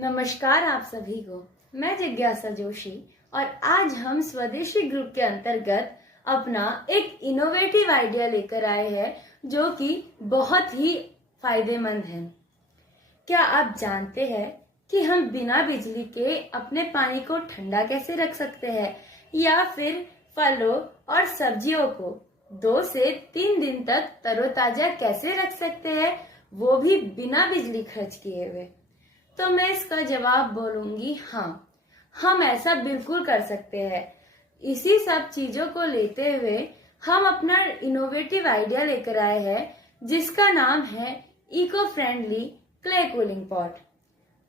नमस्कार आप सभी को। मैं जिज्ञासा जोशी और आज हम स्वदेशी ग्रुप के अंतर्गत अपना एक इनोवेटिव आइडिया लेकर आए हैं जो कि बहुत ही फायदेमंद है। क्या आप जानते हैं कि हम बिना बिजली के अपने पानी को ठंडा कैसे रख सकते हैं या फिर फलों और सब्जियों को 2 से 3 दिन तक तरोताजा कैसे रख सकते हैं, वो भी बिना बिजली खर्च किए हुए। तो मैं इसका जवाब बोलूंगी हाँ, हम ऐसा बिल्कुल कर सकते हैं। इसी सब चीजों को लेते हुए हम अपना इनोवेटिव आइडिया लेकर आए हैं जिसका नाम है eco friendly clay cooling pot.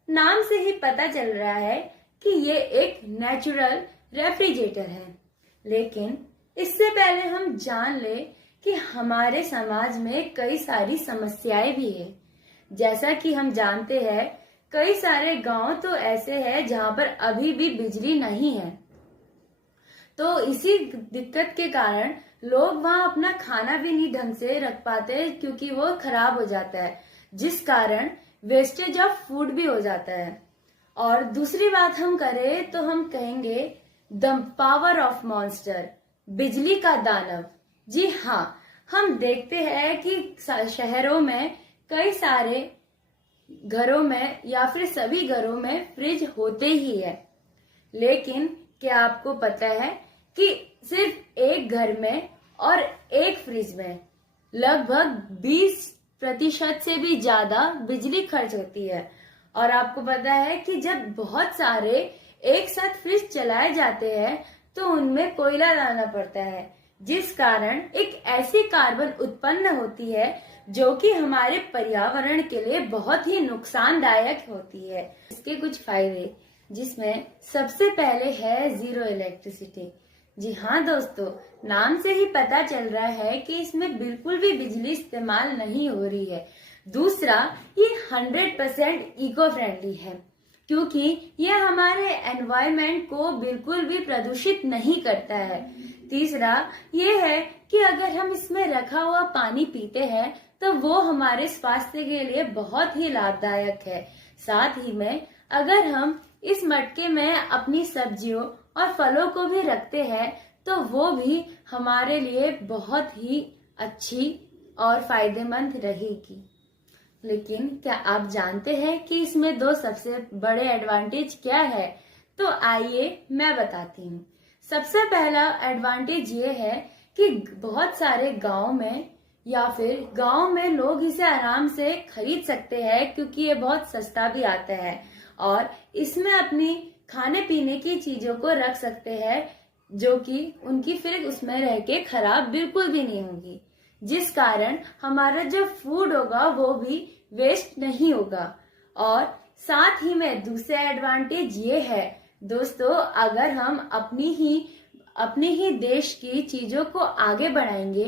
नाम से ही पता चल रहा है कि ये एक नेचुरल रेफ्रिजरेटर है, लेकिन इससे पहले हम जान ले कि हमारे समाज में कई सारी समस्याएं भी है। जैसा कि हम जानते हैं, कई सारे गांव तो ऐसे हैं जहां पर अभी भी बिजली नहीं है, तो इसी दिक्कत के कारण लोग वहां अपना खाना भी नहीं ढंग से रख पाते क्योंकि वो खराब हो जाता है, जिस कारण वेस्टेज ऑफ फूड भी हो जाता है। और दूसरी बात हम करें तो हम कहेंगे द पावर ऑफ मॉन्स्टर, बिजली का दानव। जी हाँ, हम देखते हैं कि शहरों में कई सारे घरों में या फिर सभी घरों में फ्रिज होते ही है, लेकिन क्या आपको पता है कि सिर्फ एक घर में और एक फ्रिज में लगभग 20% से भी ज्यादा बिजली खर्च होती है। और आपको पता है कि जब बहुत सारे एक साथ फ्रिज चलाए जाते हैं तो उनमें कोयला डालना पड़ता है, जिस कारण एक ऐसी कार्बन उत्पन्न होती है जो कि हमारे पर्यावरण के लिए बहुत ही नुकसानदायक होती है। इसके कुछ फायदे, जिसमें सबसे पहले है जीरो इलेक्ट्रिसिटी। जी हाँ दोस्तों, नाम से ही पता चल रहा है कि इसमें बिल्कुल भी बिजली इस्तेमाल नहीं हो रही है। दूसरा, ये 100% इको फ्रेंडली है क्योंकि ये हमारे एनवायरनमेंट को बिल्कुल भी प्रदूषित नहीं करता है। तीसरा ये है कि अगर हम इसमें रखा हुआ पानी पीते हैं तो वो हमारे स्वास्थ्य के लिए बहुत ही लाभदायक है। साथ ही में अगर हम इस मटके में अपनी सब्जियों और फलों को भी रखते हैं तो वो भी हमारे लिए बहुत ही अच्छी और फायदेमंद रहेगी। लेकिन क्या आप जानते हैं कि इसमें 2 सबसे बड़े एडवांटेज क्या है? तो आइए मैं बताती हूँ। सबसे पहला एडवांटेज ये है कि बहुत सारे गांव में या फिर गांव में लोग इसे आराम से खरीद सकते हैं क्योंकि ये बहुत सस्ता भी आता है और इसमें अपनी खाने पीने की चीजों को रख सकते हैं जो कि उनकी फिर उसमें रह के खराब बिल्कुल भी नहीं होगी, जिस कारण हमारा जो फूड होगा वो भी वेस्ट नहीं होगा। और साथ ही में दूसरा एडवांटेज ये है दोस्तों, अगर हम अपनी ही देश की चीजों को आगे बढ़ाएंगे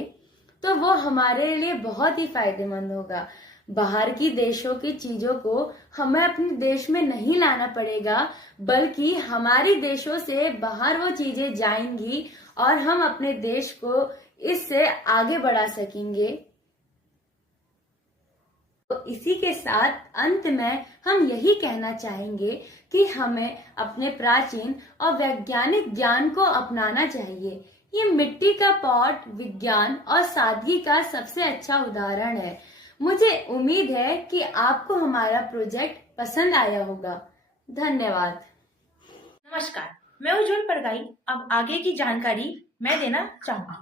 तो वो हमारे लिए बहुत ही फायदेमंद होगा। बाहर की देशों की चीजों को हमें अपने देश में नहीं लाना पड़ेगा, बल्कि हमारी देशों से बाहर वो चीजें जाएंगी और हम अपने देश को इससे आगे बढ़ा सकेंगे। तो इसी के साथ अंत में हम यही कहना चाहेंगे कि हमें अपने प्राचीन और वैज्ञानिक ज्ञान को अपनाना चाहिए। ये मिट्टी का पॉट विज्ञान और सादगी का सबसे अच्छा उदाहरण है। मुझे उम्मीद है कि आपको हमारा प्रोजेक्ट पसंद आया होगा। धन्यवाद। नमस्कार, मैं उज्जवल परगाई। अब आगे की जानकारी मैं देना चाहूंगी।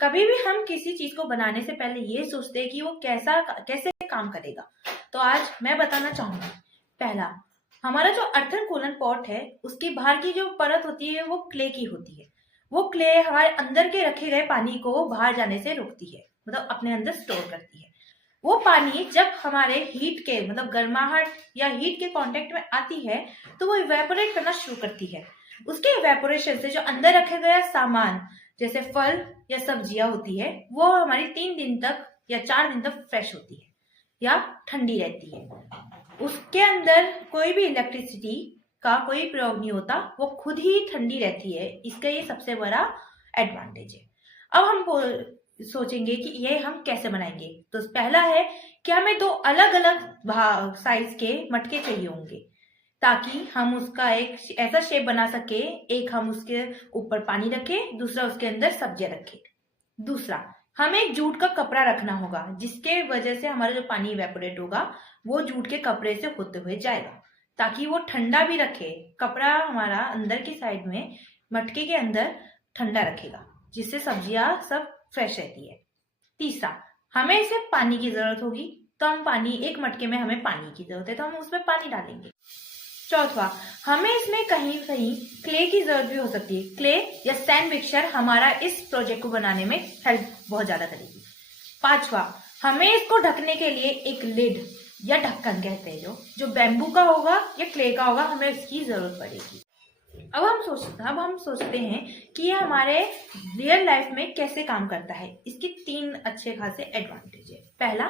कभी भी हम किसी चीज को बनाने से पहले ये सोचते हैं कि वो कैसे काम करेगा, तो आज मैं बताना चाहूंगी। पहला, हमारा जो अर्थन कूलन पॉट है उसकी बाहर की जो परत होती है वो क्ले की होती है। वो क्ले हमारे अंदर के रखे गए पानी को बाहर जाने से रोकती है, मतलब अपने अंदर स्टोर करती है। वो पानी जब हमारे हीट के मतलब गर्माहट या हीट के कांटेक्ट में आती है तो वो इवेपोरेट करना शुरू करती है। उसके इवेपोरेशन से जो अंदर रखे गए सामान जैसे फल या सब्जियां होती है वो हमारी 3 दिन तक या 4 दिन तक फ्रेश होती है या ठंडी रहती है। उसके अंदर कोई भी इलेक्ट्रिसिटी का कोई प्रयोग नहीं होता, वो खुद ही ठंडी रहती है। इसका ये सबसे बड़ा एडवांटेज है। अब हम सोचेंगे कि ये हम कैसे बनाएंगे। तो पहला है कि हमें 2 अलग अलग साइज के मटके चाहिए होंगे। ताकि हम उसका एक ऐसा शेप बना सके, एक हम उसके ऊपर पानी रखें, दूसरा उसके अंदर सब्जियां रखें। दूसरा, हमें एक जूट का कपड़ा रखना होगा, जिसके वजह से हमारा जो पानी इवेपोरेट होगा वो जूट के कपड़े से होते हुए जाएगा, ताकि वो ठंडा भी रखे। कपड़ा हमारा अंदर की साइड में मटके के अंदर ठंडा रखेगा, जिससे सब्जियां सब फ्रेश रहती है। तीसरा, हमें इसे पानी की जरूरत होगी, तो हम पानी, एक मटके में हमें पानी की जरूरत है तो हम उसमें पानी डालेंगे। चौथा, हमें इसमें कहीं कहीं क्ले की जरूरत भी हो सकती है। क्ले या सैंड मिक्सचर हमारा इस प्रोजेक्ट को बनाने में हेल्प बहुत ज्यादा करेगी। पांचवा, हमें इसको ढकने के लिए एक लिड या ढक्कन कहते हैं, जो बैम्बू का होगा या क्ले का होगा, हमें इसकी जरूरत पड़ेगी। अब हम सोचते हैं कि ये हमारे रियल लाइफ में कैसे काम करता है। इसके 3 अच्छे खासे एडवांटेज है। पहला,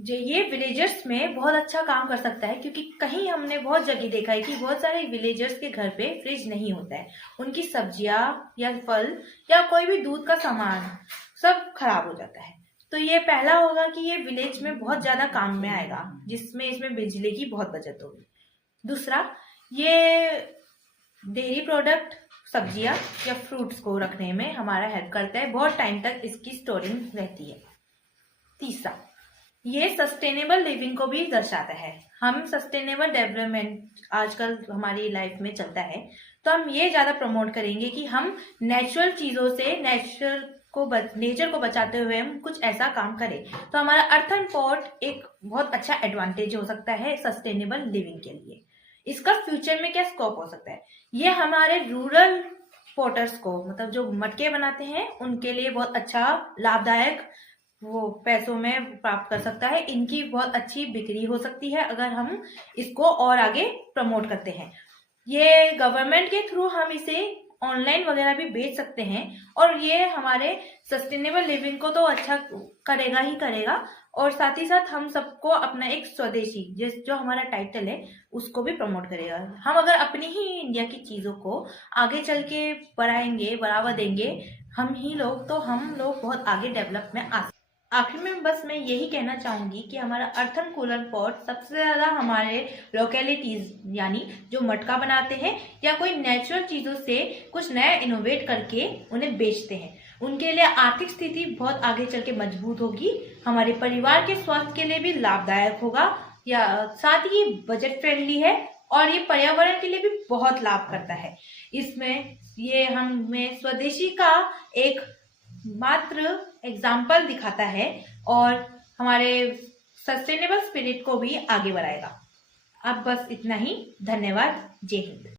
जो ये विलेजर्स में बहुत अच्छा काम कर सकता है, क्योंकि कहीं हमने बहुत जगह देखा है कि बहुत सारे विलेजर्स के घर पे फ्रिज नहीं होता है, उनकी सब्जियां या फल या कोई भी दूध का सामान सब खराब हो जाता है। तो ये पहला होगा कि ये विलेज में बहुत ज्यादा काम में आएगा, जिसमें इसमें बिजली की बहुत बचत होगी। दूसरा, ये डेयरी प्रोडक्ट, सब्जियां या फ्रूट्स को रखने में हमारा हेल्प करता है, बहुत टाइम तक इसकी स्टोरिंग रहती है। तीसरा, ये सस्टेनेबल लिविंग को भी दर्शाता है। हम सस्टेनेबल डेवलपमेंट आजकल हमारी लाइफ में चलता है, तो हम ये ज्यादा प्रमोट करेंगे कि हम नेचुरल चीजों से नेचर को बचाते हुए हम कुछ ऐसा काम करें। तो हमारा अर्थन पॉट एक बहुत अच्छा एडवांटेज हो सकता है सस्टेनेबल लिविंग के लिए। इसका फ्यूचर में क्या स्कोप हो सकता है? ये हमारे रूरल पोर्टर्स को, मतलब जो मटके बनाते हैं, उनके लिए बहुत अच्छा लाभदायक वो पैसों में प्राप्त कर सकता है। इनकी बहुत अच्छी बिक्री हो सकती है अगर हम इसको और आगे प्रमोट करते हैं। ये गवर्नमेंट के थ्रू हम इसे ऑनलाइन वगैरह भी बेच सकते हैं, और ये हमारे सस्टेनेबल लिविंग को तो अच्छा करेगा ही करेगा, और साथ ही साथ हम सबको अपना एक स्वदेशी, जो हमारा टाइटल है, उसको भी प्रमोट करेगा। हम अगर अपनी ही इंडिया की चीजों को आगे चल के बढ़ाएंगे, बढ़ावा देंगे हम लोग, तो हम लोग बहुत आगे डेवलप में आ। आखिर में बस मैं यही कहना चाहूंगी कि हमारा अर्थन कूलर पॉट सबसे ज्यादा हमारे लोकेलिटीज, यानी जो मटका बनाते हैं या कोई नेचुरल चीजों से कुछ नया इनोवेट करके उन्हें बेचते हैं, उनके लिए आर्थिक स्थिति बहुत आगे चल के मजबूत होगी, हमारे परिवार के स्वास्थ्य के लिए भी लाभदायक होगा, या साथ ही बजट फ्रेंडली है, और ये पर्यावरण के लिए भी बहुत लाभ करता है। इसमें ये हमें स्वदेशी का एक मात्र एग्जाम्पल दिखाता है, और हमारे सस्टेनेबल स्पिरिट को भी आगे बढ़ाएगा। अब बस इतना ही। धन्यवाद। जय हिंद।